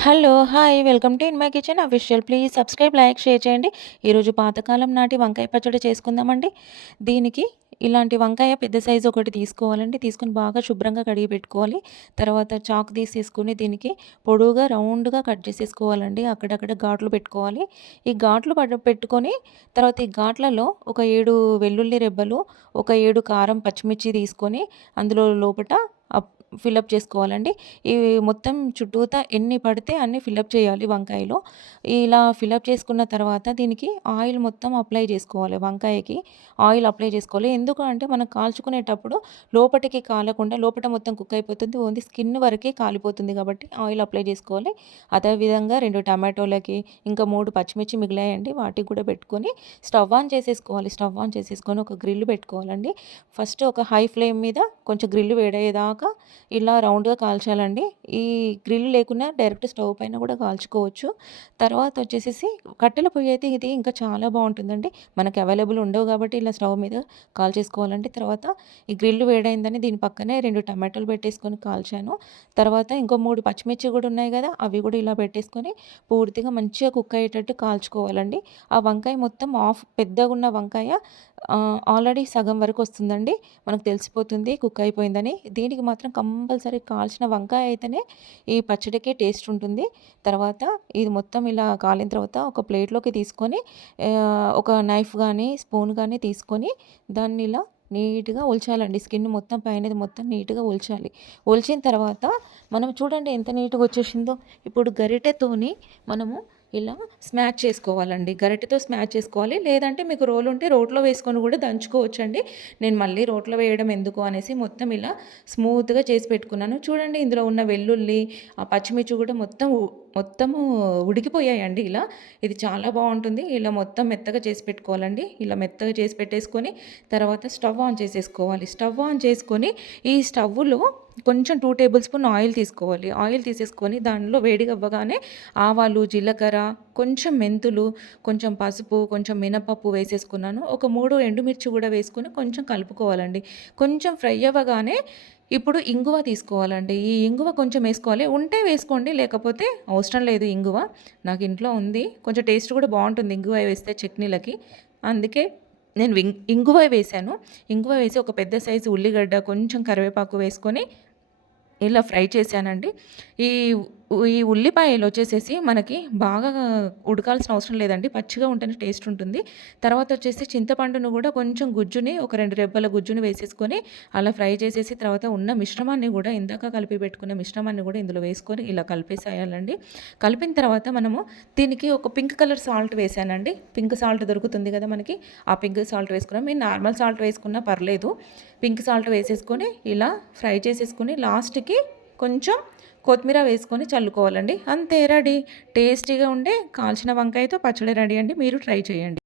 Hello! Hi! Welcome to in my kitchen official. Please subscribe, like, share చేయండి. ఈరోజు పాతకాలం నాటి వంకాయ పచ్చడి చేసుకుందామండి. దీనికి ఇలాంటి వంకాయ పెద్ద సైజు ఒకటి తీసుకోవాలండి. తీసుకొని బాగా శుభ్రంగా కడిగి పెట్టుకోవాలి. తర్వాత చాక్ తీసేసుకుని దీనికి పొడువుగా రౌండ్‌గా కట్ చేసేసుకోవాలండి. అక్కడక్కడ ఘాట్లు పెట్టుకోవాలి. ఈ ఘాట్లు పడ పెట్టుకొని తర్వాత ఈ ఘాట్లలో ఒక ఏడు వెల్లుల్లి రెబ్బలు, ఒక ఏడు కారం, పచ్చిమిర్చి తీసుకొని అందులో లోపట ఫిలప్ చేసుకోవాలండి. ఇవి మొత్తం చుట్టూతా ఎన్ని పడితే అన్ని ఫిలప్ చేయాలి వంకాయలో. ఇలా ఫిలప్ చేసుకున్న తర్వాత దీనికి ఆయిల్ మొత్తం అప్లై చేసుకోవాలి వంకాయకి. ఆయిల్ అప్లై చేసుకోవాలి. ఎందుకు అంటే మనం కాల్చుకునేటప్పుడు లోపటికి కాలకుండా లోపట మొత్తం కుక్ అయిపోతుంది. ఓన్లీ స్కిన్ వరకే కాలిపోతుంది కాబట్టి ఆయిల్ అప్లై చేసుకోవాలి. అదేవిధంగా రెండు టమాటోలకి ఇంకా మూడు పచ్చిమిర్చి మిగిలాయండి. వాటికి కూడా పెట్టుకొని స్టవ్ ఆన్ చేసేసుకోవాలి. స్టవ్ ఆన్ చేసేసుకొని ఒక గ్రిల్ పెట్టుకోవాలండి. ఫస్ట్ ఒక హై ఫ్లేమ్ మీద కొంచెం గ్రిల్ వేడయ్యేదాకా ఇలా రౌండ్‌గా కాల్చాలండి. ఈ గ్రిల్ లేకున్నా డైరెక్ట్ స్టవ్ పైన కూడా కాల్చుకోవచ్చు. తర్వాత వచ్చేసేసి కట్టెల పొయ్యి అయితే ఇది ఇంకా చాలా బాగుంటుందండి మనకి అవైలబుల్ ఉండవు కాబట్టి ఇలా స్టవ్ మీద కాల్చేసుకోవాలండి. తర్వాత ఈ గ్రిల్ వేడైందని దీని పక్కనే రెండు టమాటాలు పెట్టేసుకొని కాల్చాను. తర్వాత ఇంకో మూడు పచ్చిమిర్చి కూడా ఉన్నాయి కదా! అవి కూడా ఇలా పెట్టేసుకొని పూర్తిగా మంచిగా కుక్ అయ్యేటట్టు కాల్చుకోవాలండి. ఆ వంకాయ మొత్తం ఆఫ్ పెద్దగా ఉన్న వంకాయ ఆల్రెడీ సగం వరకు వస్తుందండి. మనకు తెలిసిపోతుంది కుక్ అయిపోయిందని. దీనికి మాత్రం కంపల్సరీ కాల్చిన వంకాయ అయితేనే ఈ పచ్చడికే టేస్ట్ ఉంటుంది. తర్వాత ఇది మొత్తం ఇలా కాలిన తర్వాత ఒక ప్లేట్‌లోకి తీసుకొని ఒక నైఫ్ కానీ స్పూన్ కానీ తీసుకొని దాన్ని ఇలా నీట్‌గా ఉల్చాలండి స్కిన్ మొత్తం పైనది మొత్తం నీట్‌గా ఉల్చాలి ఒలిచిన తర్వాత మనం చూడండి ఎంత నీట్‌గా వచ్చేసిందో. ఇప్పుడు గరిటెతోని మనము ఇలా స్మాచ్ చేసుకోవాలండి. గరిటెతో స్మాచ్ చేసుకోవాలి. లేదంటే మీకు రోలు ఉంటే రోట్లో వేసుకొని కూడా దంచుకోవచ్చండి. నేను మళ్ళీ రోట్లో వేయడం ఎందుకు అనేసి మొత్తం ఇలా స్మూత్‌గా చేసి పెట్టుకున్నాను. చూడండి ఇందులో ఉన్న వెల్లుల్లి, ఆ పచ్చిమిర్చి కూడా మొత్తం మొత్తము ఉడికిపోయాయండి ఇలా. ఇది చాలా బాగుంటుంది ఇలా మొత్తం మెత్తగా చేసి పెట్టుకోవాలండి. ఇలా మెత్తగా చేసి పెట్టేసుకొని తర్వాత స్టవ్ ఆన్ చేసేసుకోవాలి. స్టవ్ ఆన్ చేసుకొని ఈ స్టవ్‌లో కొంచెం టూ టేబుల్ స్పూన్ ఆయిల్ తీసుకోవాలి. ఆయిల్ తీసేసుకొని దానిలో వేడిగా అవ్వగానే ఆవాలు, జీలకర్ర, కొంచెం మెంతులు, కొంచెం పసుపు, కొంచెం మినపప్పు వేసేసుకున్నాను. ఒక మూడు ఎండుమిర్చి కూడా వేసుకుని కొంచెం కలుపుకోవాలండి. కొంచెం ఫ్రై అవ్వగానే ఇప్పుడు ఇంగువ తీసుకోవాలండి. ఈ ఇంగువ కొంచెం వేసుకోవాలి. ఉంటే వేసుకోండి లేకపోతే అవసరం లేదు ఇంగువ. నాకు ఇంట్లో ఉంది. కొంచెం టేస్ట్ కూడా బాగుంటుంది ఇంగువ వేస్తే చట్నీలకి. అందుకే నేను ఇంగువ వేశాను. ఇంగువ వేసి ఒక పెద్ద సైజు ఉల్లిగడ్డ, కొంచెం కరివేపాకు వేసుకొని ఇలా ఫ్రై చేశానండి. ఈ ఈ ఉల్లిపాయలు వచ్చేసేసి మనకి బాగా ఉడకాల్సిన అవసరం లేదండి. పచ్చిగా ఉంటేనే టేస్ట్ ఉంటుంది. తర్వాత వచ్చేసి చింతపండును కూడా కొంచెం గుజ్జుని ఒక రెండు రెబ్బల గుజ్జుని వేసేసుకొని అలా ఫ్రై చేసేసి తర్వాత ఉన్న మిశ్రమాన్ని కూడా ఇందాక కలిపి పెట్టుకున్న మిశ్రమాన్ని కూడా ఇందులో వేసుకొని ఇలా కలిపేసేయాలండి. కలిపిన తర్వాత మనము దీనికి ఒక పింక్ కలర్ సాల్ట్ వేసానండి పింక్ సాల్ట్ దొరుకుతుంది కదా మనకి. ఆ పింక్ సాల్ట్ వేసుకున్నాం. మీరు నార్మల్ సాల్ట్ వేసుకున్నా పర్లేదు. పింక్ సాల్ట్ వేసేసుకొని ఇలా ఫ్రై చేసేసుకొని లాస్ట్‌కి కొంచెం కొత్తిమీర వేసుకొని చల్లుకోవాలండి. అంతే రెడీ. టేస్టీగా ఉండే కాల్చిన వంకాయతో పచ్చడి రెడీ అండి. మీరు ట్రై చేయండి.